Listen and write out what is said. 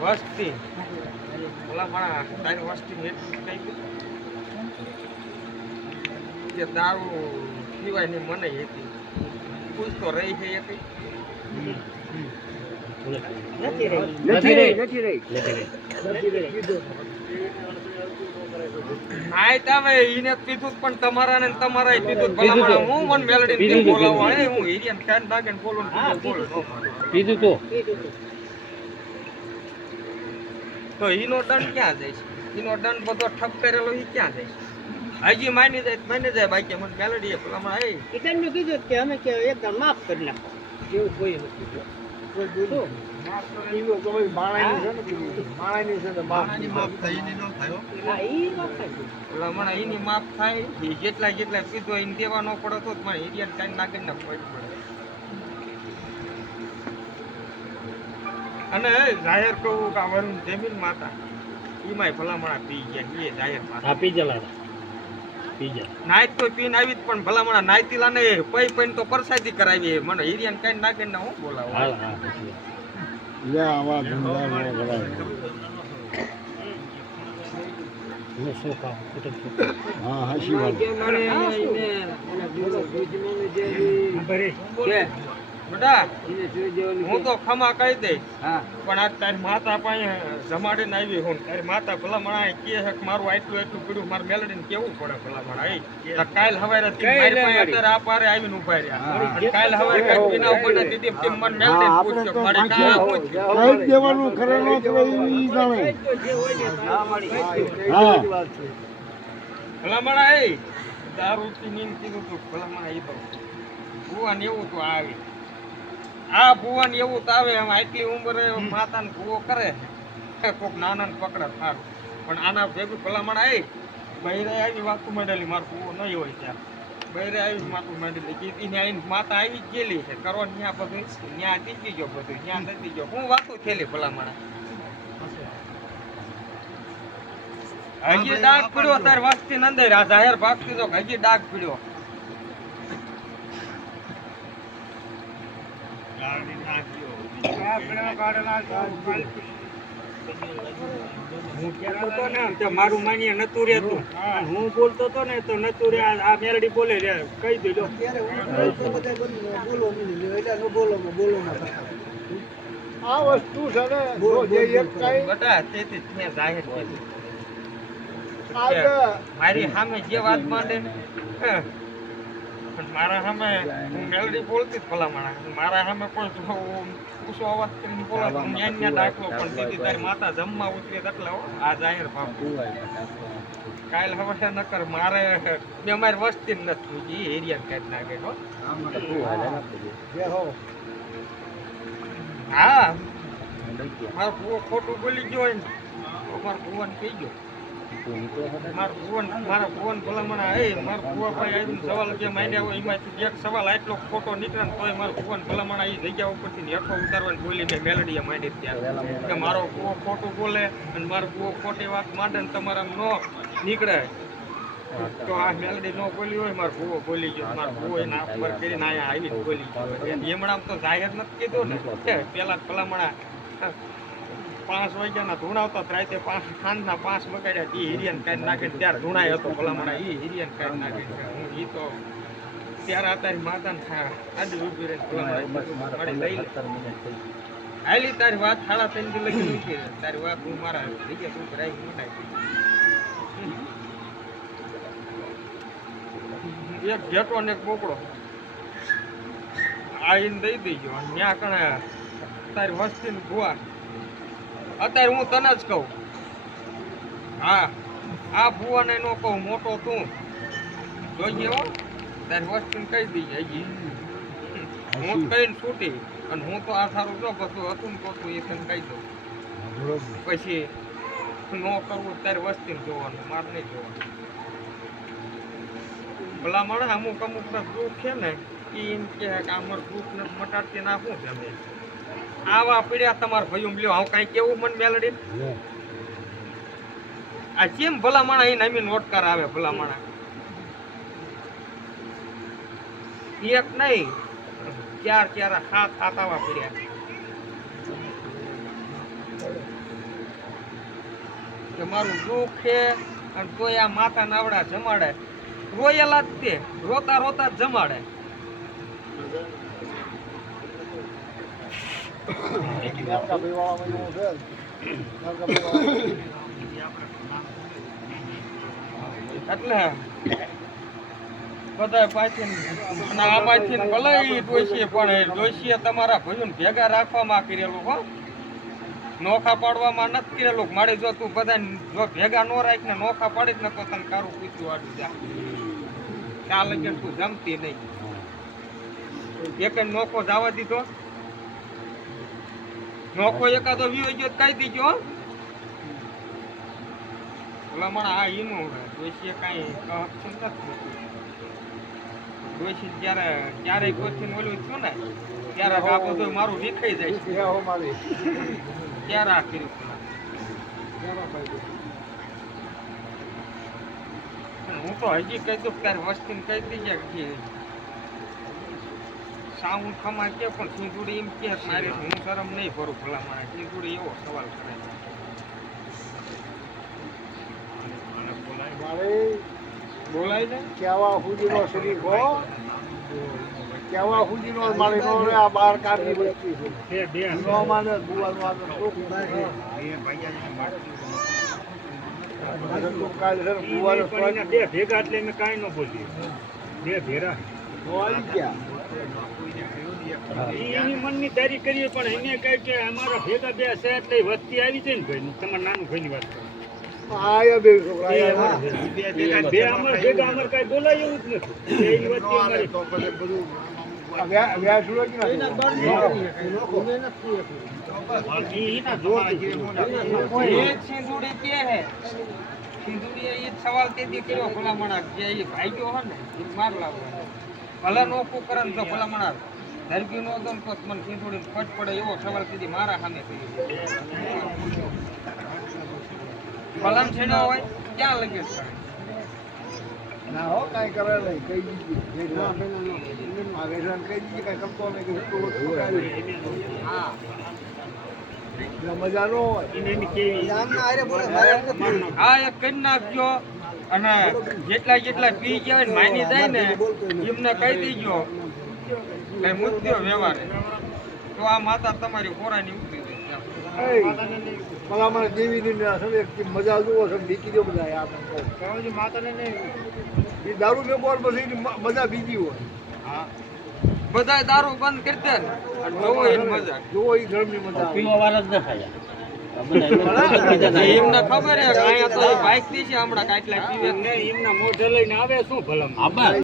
વસ્તી ભલા મારા તારી વસ્તી એટલું કઈ કે દારૂ પીવાની મને હતી ખુશ તો રહી છે એ કઈ નાય તમે ઈને પીધું પણ તમારા ને તમારા પીધું ભલા હું મન મેલડી બોલાવો હે હું હિરિયન કાન બાગન બોલું પીધું તો ઈનો દંડ ક્યાં જાય છે ઈનો દંડ બધો ઠપ કરેલો ઈ ક્યાં જાય હજી માની જાય બાકી મને મેલડી ભલા એ ઈતન કીધું કે અમે કે એકદમ માફ કરી નાખો એવું કોઈ નથી કોઈ બોલું માફ ઈનો કોઈ માણાની છે ને માફ થઈ ની નો થયો હા ઈ માફ થાય ભલા મને ઈની માફ થાય જેટલા પીધો ઈને દેવા નો પડે તો મને હિરિયન કાન નાગન ના પડે અને જાહેર કહું કે વરુણ જમીન માતા ઈમાંય ભલામણા પી ગયા એ જાહેર માતા પી જલા નાઈટ તો પીને આવી જ પણ ભલામણા નાઈતીલા ને પઈ તો પરસાદી કરાવી મને હિરિયન કાઈ નાગે ને હું બોલાવો આવા ધંધા નો કરાય હા હાશી વાત બેટા હું તો ખમા કહી દઈશ પણ આજ તારી માતા પાસે જમાડીને આવી હું તારી માતા ભલામણા કે છે કે મારું એટલું પીડ્યું મારે મેલડીને કેવું પડે ભલામણા કાલ હવારે મારી પાસે અત્યારે આ પારે આવીને ઉભા રહ્યા કાલ હવારે કઈ પીના ઉપર દીધી તેમ મને મેલડીને પૂછ્યો મારે કાં કઈ દેવાનું ખરે નો કરે ઈ જાણે હા ભલામણા એ દારૂ થી નીમ કીધું તું ભલામણા એ તો ભુવાન એવું તો આવી આ ભુવાન એવું તો આવે આમ આટલી ઉંમરે માતાને ભૂવો કરે કોક નાનાને પકડે સારું પણ આના ભેગું ભલામણ આવી બહેરે આવી વાતું માંડેલી મારો ભૂવો નહીં હોય ત્યાં બહેરે આવી વાતું માંડેલી કીધી આવીને માતા આવી જ ગયેલી છે કરો ત્યાં બધું ત્યાં દીધી ગયો બધું ત્યાં નથી ગયો હું વાતું થયેલી ભલામણ હજી ડાક પીડ્યો તાર વસ્તી નંદર આ જાહેર ભાગ કીધો હજી ડાક પીડ્યો મારું માન્ય નતું રહેતું હું બોલતો હતો ને તો નતું રે આ મેલડી બોલે રે કહી દીધો આ વસ્તુ છે ને બટા તેથી ત્યાં જાહેર મારી સામે જે વાત માંડે મારા સામે હું મેલડી બોલતી જ ભલામણા મારા સામે કોઈ ઊંચો અવાજ કરીને બોલાતો ન્યા દાખલો પણ દીધી તારી માતા જમવા ઉતરી એટલે આ જાહેર ભાવ કાલ હવે નકર મારે મેં મારી વસ્તી જ નથી એ એરિયા કાઢી નાખે હા મારો ભૂવો ખોટું બોલી ગયો હોય ને તો મારો ભુવન કહી ગયો મારા ભુવન ભલામણા મારા ભુવા ભાઈ આવીને સવાલ જે માંડ્યા હોય એમાંથી એક સવાલ આટલો ખોટો નીકળે ને તોય મારા ભુવન ભલામણા એ જગ્યા ઉપરથી હેઠો ઉતારવાની બોલી મેં મેલડીએ માંડી ત્યારે કે મારો ભુવો ખોટું બોલે અને મારો ભુવો ખોટી વાત માંડે ને તમારા ન નીકળે તો આ મેલડી ન બોલી હોય મારો ભુવો બોલી ગયો મારો ભુવો એને આફર કરીને અહીંયા આવીને બોલી ગયો એમણામ તો જાહેર નથી કીધું ને પેલા ભલામણા 5 વાગ્યાના ધૂણાવતા રાતે 5 ખાંડના 5 બગાડ્યા એ હિરિયન કાઢી નાખે ત્યારે ધૂણાય હતો ભલામણા એ હિરિયન કાઢી નાખે હું એ તો ત્યારે આ તારી માતાને આજે ઉભી રહી હાલી તારી વાત 3:30 લગી મૂકી તારી વાત હું મારા જગ્યા ઉપર આવી મોટા એક ઘેટો ને એક બોકડો આઈને દઈ દેજો ત્યાં કણે તારી વસ્તી ને ભુવા અત્યારે હું તને જ કહું હા આ ભુવાને ન કહું મોટો તું જોઈએ હો તારી વસ્તીને કહી દઈએ હજી હું કહીને છૂટી અને હું તો આ સારું ન બધું હતું ને તો એ તને કહી દઉં પછી ન કરવું તારી વસ્તીને જોવાનું મારે નહીં જોવાનું ભલા માણસ અમુક દુઃખ છે ને એ એમ કે અમારું દુઃખ ને મટાડતી નાખું છે અમે આવા પીડ્યા તમારા ભાઈઓ લ્યો હું કઈ કેવું મન મેલડી આ કેમ ભલામણા એને અમી નોટ કરાવે ભલામણા એક નહીં 4 7 આવા પીડ્યા કે મારું દુઃખ છે અને તોય આ માતા નાવડા જમાડે. રોયેલા જ તે રોતા રોતા જ જમાડે. એટલે બધા પાછી અને આ પાછી ભલે ઈ ડોશીએ પણ ડોશીએ તમારા ભજન ભેગા રાખવામાં કરેલું હો, નોખા પાડવામાં નથી કરેલું. મારે જો તું બધા જો ભેગા ન રાખીને નોખા પાડી ને તો તને કારું પૂછ્યું વાળું જા ત્યાં લગી તું જમતી નહીં. એક જ નોખો જવા દીધો, નોખો એકાદો વીયો ગયો કઈ દીજો. ભલામણ આ ઈનું ડોશીએ કાંઈ નથી. ડોશી જ્યારે ક્યારેય કોઈથી ઓલું થયું ને ત્યારે આ બધું મારું વિખાઈ જાય છે. ત્યારે આ કર્યું. હું તો હજી કહી દઉં તારી વસ્તીને કહી દીજે કે સાઉન્ડ ખમા કે પણ સિંધુડી એમ કે મારે હું શરમ નહીં ભરું. ભલા મારે સિંધુડી એવો સવાલ કરે. બોલાય ને કેવા સુધીનો શરીર હો, કેવા સુધીનો મારે નો રે આ બાર કાઢી વસ્તી છે. નો માને બુવાનું આગળ શું કાલ સર બુવાનો બે ભેગા એટલે મેં કાંઈ ન બોલીએ. બે ભેરા નો આવી ગયા. એની મનની તારી કરીએ પણ એને કહે કે અમારા ભેગા બે છે એટલે વસ્તી આવી જાય ને ભાઈ. તમારા નાનું ભાઈની વાત કરો. આયા બે છોકરા આયા. બે અમાર ભેગા અમારે કાંઈ બોલાય એવું જ નથી. એની વસ્તી અમારી તો પછી બધું વ્યાસ ઉડો કે ના એના જોર એક સિંધુડી કે હે સિંધુડીએ એ સવાલ તેથી કર્યો ભલામણા જે એ ભાગ્યો હે ને એ માર લાવવાનો. ભલે નોખું કરે ને તો ભલામણા ધરકી નો દમ તો મને સિંધુડી ખોટ પડે એવો સવાલ તેથી મારા સામે કર્યો. ભલામ છેડ્યો હોય ક્યાં લગે છે. ના હો કાંઈ કરે નહીં કઈ દીધી આ વેસાણ કઈ દીધી કાંઈ કરતો નહીં કે હા મજા ન હોય. એની કેવી હા એક કરી નાખજો અને જેટલા જેટલા પી ગયા ને માની જાય ને એમને કહી દેજો કઈ મુદ્દો વ્યવહારે તો આ માતા તમારી હોરાની ઉતરી જાય. ભલા મને જેવી રીતે મજા જુઓ છો બીજી દો બધા માતાને નહીં એ દારૂ ને બોલ પછી મજા બીજી હોય. બધા દારૂ બંધ કરી દે ને અને જોવો એની મજા. જુઓ એ ઘરની મજા આવે. એમને ખબર હે કે અહીંયા તો બાઈક થી છે હમણાં કાટલા પીવે એમના મોઢે લઈને આવે શું ભલા